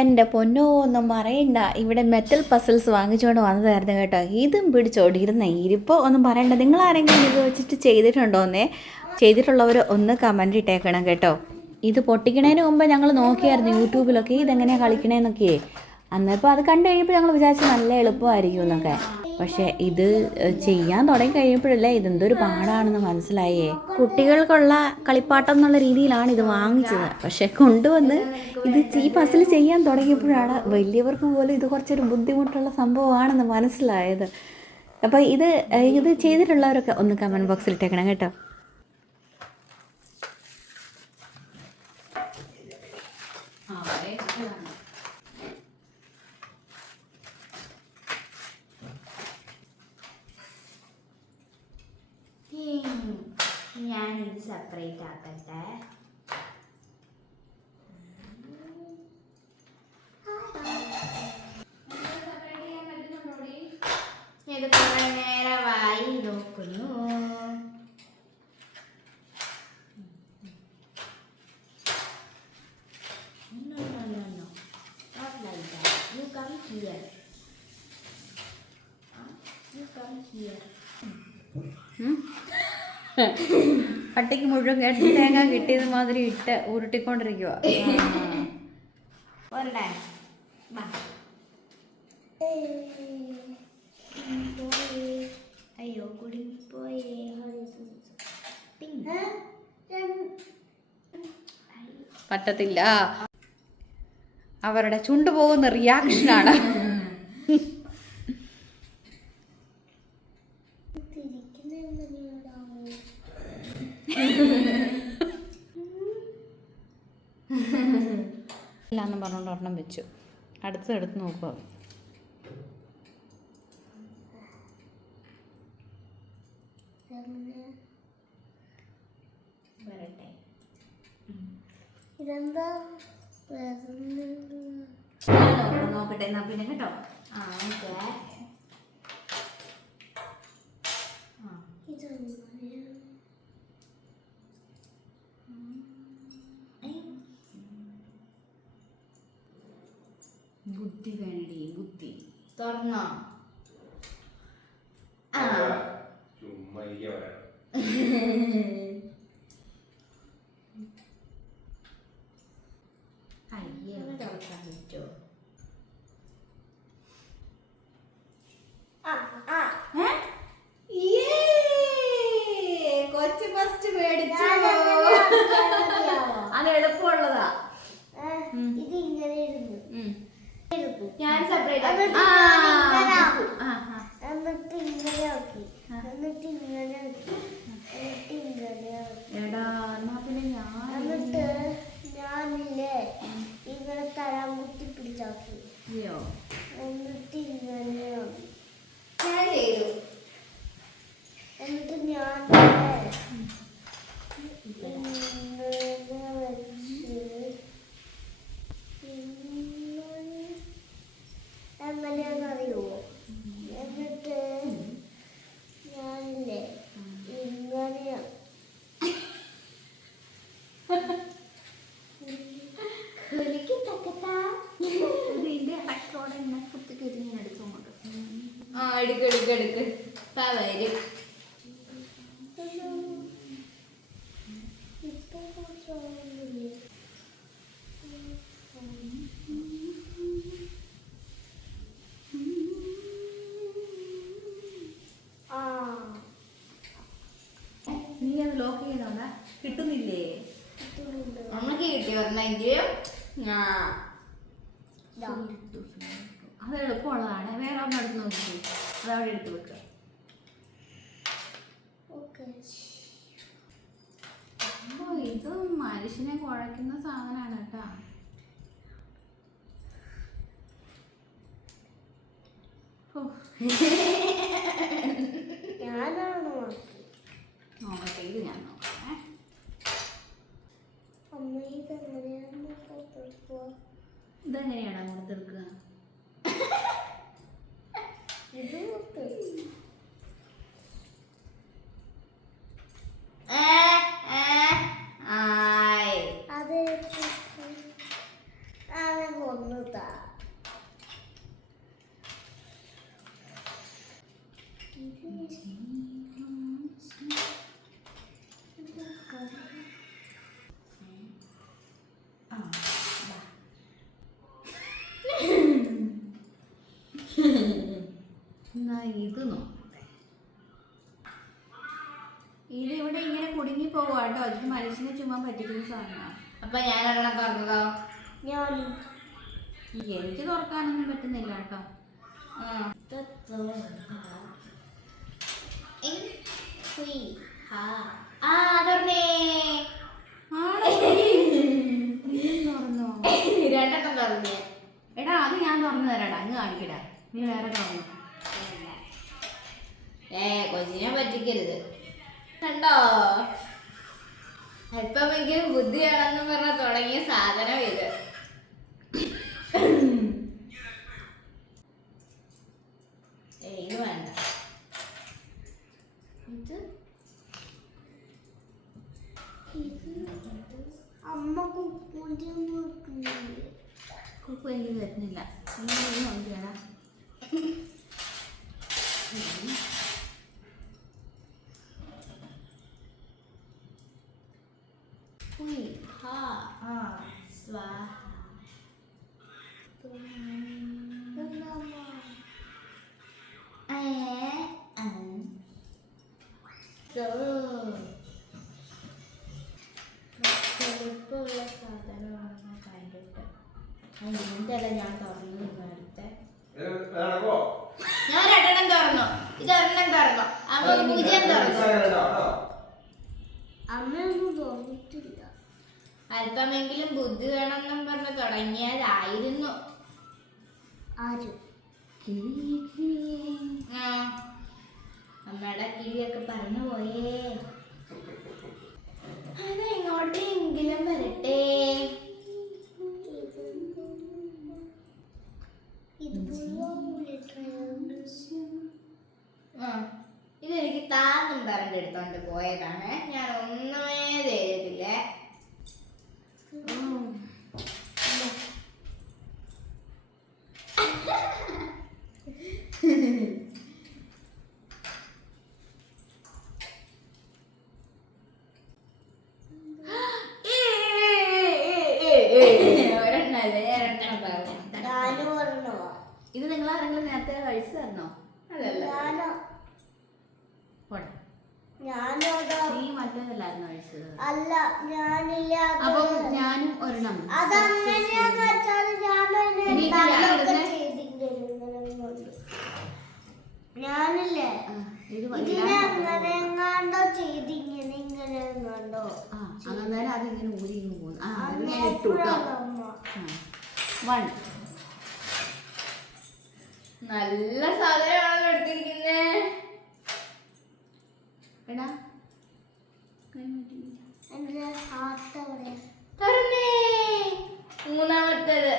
എൻ്റെ പൊന്നോ ഒന്നും പറയണ്ട, ഇവിടെ മെറ്റൽ പസിൽസ് വാങ്ങിച്ചുകൊണ്ട് വന്നതായിരുന്നു കേട്ടോ. ഇതും പിടിച്ചോടിയിരുന്ന ഇരിപ്പോ ഒന്നും പറയണ്ട. നിങ്ങൾ ആരെങ്കിലും ഇത് വെച്ചിട്ട് ചെയ്തിട്ടുണ്ടോന്നേ? ചെയ്തിട്ടുള്ളവർ ഒന്ന് കമൻറ്റ് ഇട്ടേക്കണം കേട്ടോ. ഇത് പൊട്ടിക്കണതിന് മുമ്പ് ഞങ്ങൾ നോക്കിയായിരുന്നു യൂട്യൂബിലൊക്കെ ഇതെങ്ങനെയാണ് കളിക്കണേന്നൊക്കെ. അന്നപ്പോൾ അത് കണ്ടു കഴിഞ്ഞപ്പോൾ ഞങ്ങൾ വിചാരിച്ചു നല്ല എളുപ്പമായിരിക്കും എന്നൊക്കെ. പക്ഷേ ഇത് ചെയ്യാൻ തുടങ്ങി കഴിയുമ്പോഴല്ലേ ഇതെന്തൊരു പാടാണെന്ന് മനസ്സിലായേ. കുട്ടികൾക്കുള്ള കളിപ്പാട്ടം എന്നുള്ള രീതിയിലാണ് ഇത് വാങ്ങിച്ചത്. പക്ഷേ കൊണ്ടുവന്ന് ഈ പസിൽ ചെയ്യാൻ തുടങ്ങിയപ്പോഴാണ് വലിയവർക്ക് പോലും ഇത് കുറച്ചൊരു ബുദ്ധിമുട്ടുള്ള സംഭവമാണെന്ന് മനസ്സിലായത്. അപ്പോൾ ഇത് ചെയ്തിട്ടുള്ളവരൊക്കെ ഒന്ന് കമൻറ്റ് ബോക്സിൽ ഇട്ടേക്കണം കേട്ടോ. ഞാനിത് സെപ്പറേറ്റ് ആക്കട്ടെ. ഇത് കുറെ നേരമായി നോക്കുന്നു. You come here. You come here. പട്ടിക്ക് മുഴുവൻ കേട്ട് തേങ്ങ കിട്ടിയത് മാതിരി ഇട്ട് ഉരുട്ടിക്കൊണ്ടിരിക്കുക. അയ്യോ കുടുങ്ങിപ്പോയേ. പറ്റത്തില്ല, അവരുടെ ചുണ്ടു പോകുന്ന റിയാക്ഷനാണ്. ഇല്ലാന്നും പറഞ്ഞുകൊണ്ട് ഒരെണ്ണം വെച്ചു. അടുത്ത് എടുത്ത് നോക്കുക. ഇതെന്താ നോക്കട്ടെ എന്നാ പിന്നെ കേട്ടോ. ബുദ്ധി വേണടി, ബുദ്ധി. തുറന്നോ? അയ്യോ തുറക്കാൻ പറ്റോ? കൊച്ചു ഫസ്റ്റ് മേടിച്ചു. അത് എളുപ്പമുള്ളതാ. ഇത് ഇങ്ങനെ ഇരുന്നു. ഞാൻ സെപ്പറേറ്റ് എന്നിട്ട് ഇങ്ങനെ ആക്കി, എന്നിട്ട് ഇങ്ങനെ ആക്കി, എന്നിട്ട് ഇങ്ങനെ ആക്കി. എടാ എന്നാ പിന്നെ എന്നിട്ട് ഞാനില്ലേ ഇങ്ങനെ തരാൻ കുത്തി പിടിച്ചാക്കി. എന്നിട്ട് ഇങ്ങനെ ആക്കി. എന്നിട്ട് ഞാൻ എങ്ങനെയാണെന്നറിയോ? എന്നിട്ട് ഞാനില്ലേ ഇങ്ങനെയാ എടുക്ക് നീ അത് ലോക്ക് ചെയ്തോണ്ടാ കിട്ടുന്നില്ലേ? നമുക്ക് കിട്ടി പറഞ്ഞെങ്കിലും അത് എളുപ്പമുള്ളതാണ്. വേറെ ഒന്നും എടുത്ത് നോക്കി അതവിടെ എടുത്ത് വെക്കുക. ഇത് മനുഷ്യനെ കുഴക്കുന്ന സാധനമാണ് കേട്ടോ. നോക്കട്ടെ, ഇത് ഞാൻ നോക്കട്ടെ. ഇതെങ്ങനെയാണ് മുഖത്തെടുക്കുക? അത് എന്നാ ഇത് നോക്കട്ടെ. ഇതിവിടെ ഇങ്ങനെ കുടുങ്ങി പോവാട്ടോ. ഇത് മനുഷ്യനെ ചുമ്മാ പറ്റിക്കുന്ന സാധനമാണ്. അപ്പൊ ഞാനൊരെണ്ണം തുറന്നതോ? ഞാനും എനിക്ക് തുറക്കാനൊന്നും പറ്റുന്നില്ല കേട്ടോ. തുറന്നേ. തുറന്നോ? രണ്ടെണ്ണം തുറന്നേ. എടാ അത് ഞാൻ തുറന്നു തരാടാ. അങ്ങ് കാണിക്കടാ. നീ വേറെ തുറന്നു. കൊച്ചിനെ പറ്റിക്കരുത്. കണ്ടോ, അല്പമെങ്കിലും ബുദ്ധിയാണെന്ന് പറഞ്ഞ തുടങ്ങിയ സാധനം ഇത്. ഇത് വേണ്ട. അമ്മ കുക്കൂൻ്റെ കുക്കു എനിക്ക് തരുന്നില്ല. നീ നോക്കിയാടാ. ചെറുപ്പമുള്ള സാധനമാണ് കണ്ടിട്ട്. ഇതിന്റെ ഞാൻ തുറന്നു നേരത്തെ. ഞാൻ രണ്ടെണ്ണം തുറന്നു. ഇത് ഒരെണ്ണം തുറന്നു. അമ്മ 0 തുറന്നു. അമ്മയൊന്നും തോന്നിട്ടില്ല. അല്പമെങ്കിലും ബുദ്ധി വേണമെന്നും പറഞ്ഞ് തുടങ്ങിയതായിരുന്നു. ആരും അമ്മയുടെ കിളിയൊക്കെ പറന്നു പോയേ. അത് എങ്ങോട്ടെങ്കിലും വരട്ടെ. ഇതെനിക്ക് താന്നും പറഞ്ഞ് എടുത്തോണ്ട് പോയതാണ്. ഞാൻ ഒന്നുമേ ചെയ്തിട്ടില്ല. ഞാനും പറഞ്ഞോ. ഇത് നിങ്ങൾ ആരെങ്കിലും നേരത്തെ കഴിച്ചു തരണോ? ഞാനോടാ നീ മറ്റേതല്ലായിരുന്നു കഴിച്ചത്. അല്ല ഞാനില്ല. അപ്പം ഞാനും ഒരെണ്ണം. അതങ്ങനെയാന്ന് വെച്ചാൽ ഞാനില്ലേ ഇതിനെ എങ്ങാണ്ടോ ചെയ്തിങ്ങനെ ഇങ്ങനെ എങ്ങാണ്ടോ. അന്നേരം അതിങ്ങനെ ഊരി ഇങ്ങനെ പോകുന്നു. ഞാൻ ഇട്ടു കേട്ടോ. 1 നല്ല സാധനമാണല്ലോ എടുത്തിരിക്കുന്നേ. എടാ എന്റെ ഹാർട്ട് അവിടെ തുറന്നേ. മൂന്നാമത്തേത്.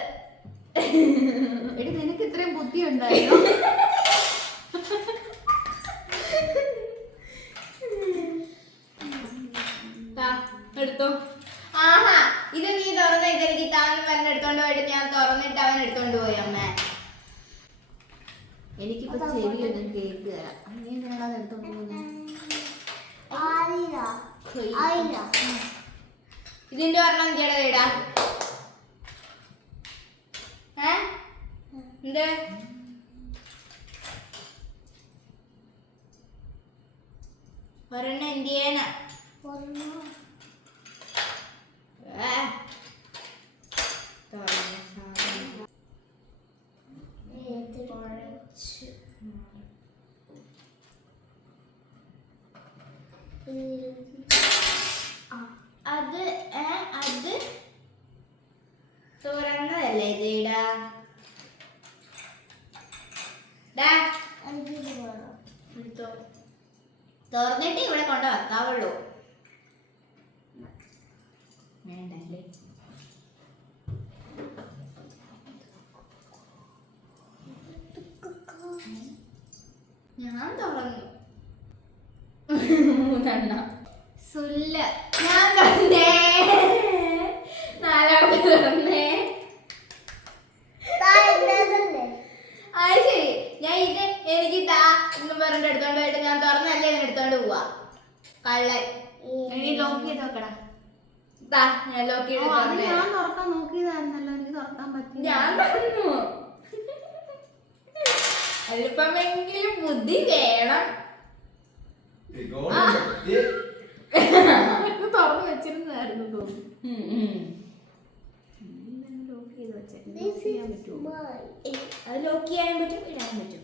എടി നിനക്ക് ഇത്രയും ബുദ്ധി ഉണ്ടായിരുന്നു. എടുത്തോ. ആഹാ, ഇത് നീ തുറന്ന ഇതെനിക്ക് താൻ പറഞ്ഞ് എടുത്തോണ്ട് പോയിട്ട് ഞാൻ തുറന്നിട്ട് അവൻ എടുത്തോണ്ട് പോയി. അമ്മ എനിക്കിപ്പോ ചെവിയൊന്നും കേൾക്കുക. നീ എന്തിനാണ് എടുത്തോണ്ട് പോകുന്നത്? ഇതിന്റെ ഒരെണ്ണം ചേടാ. എന്ത് ഒരെണ്ണം എന്തിയേന അത് അത് തുറന്നതല്ലേ ചേടാ. തുറന്നിട്ട് ഇവിടെ കൊണ്ട് വെക്കാവുള്ളൂ. വേണ്ടല്ലേ? ഞാൻ തുറന്നു. 3 സുല്ല ഞാൻ തുറന്നേ. 4 തുറന്നേ. അത് ശരി, ഞാൻ ഇത് എനിക്ക് താ എന്ന് പറഞ്ഞ ഹസ്ബൻഡ് എടുത്തോണ്ട് പോയിട്ട് ഞാൻ തുറന്നല്ലേ ഇവൻ എടുത്തോണ്ട് പോവാ കള്ളൻ. ഇനി ലോക്ക് ചെയ്ത് വെക്കടാ. ഞാൻ ലോക്ക് ചെയ്ത് ഞാൻ തുറക്കാൻ നോക്കിയതായിരുന്നല്ലോ, എനിക്ക് തുറക്കാൻ പറ്റി. ഞാൻ പറഞ്ഞു അല്പമെങ്കിലും ബുദ്ധി വേണം. തുറന്നു വെച്ചിരുന്നതായിരുന്നു തോന്നുന്നു. ലോക്ക് ചെയ്ത് വെച്ചേക്കും. This is mine. അത് ലോക്ക് ചെയ്യാനും പറ്റും, ഇടാനും പറ്റും.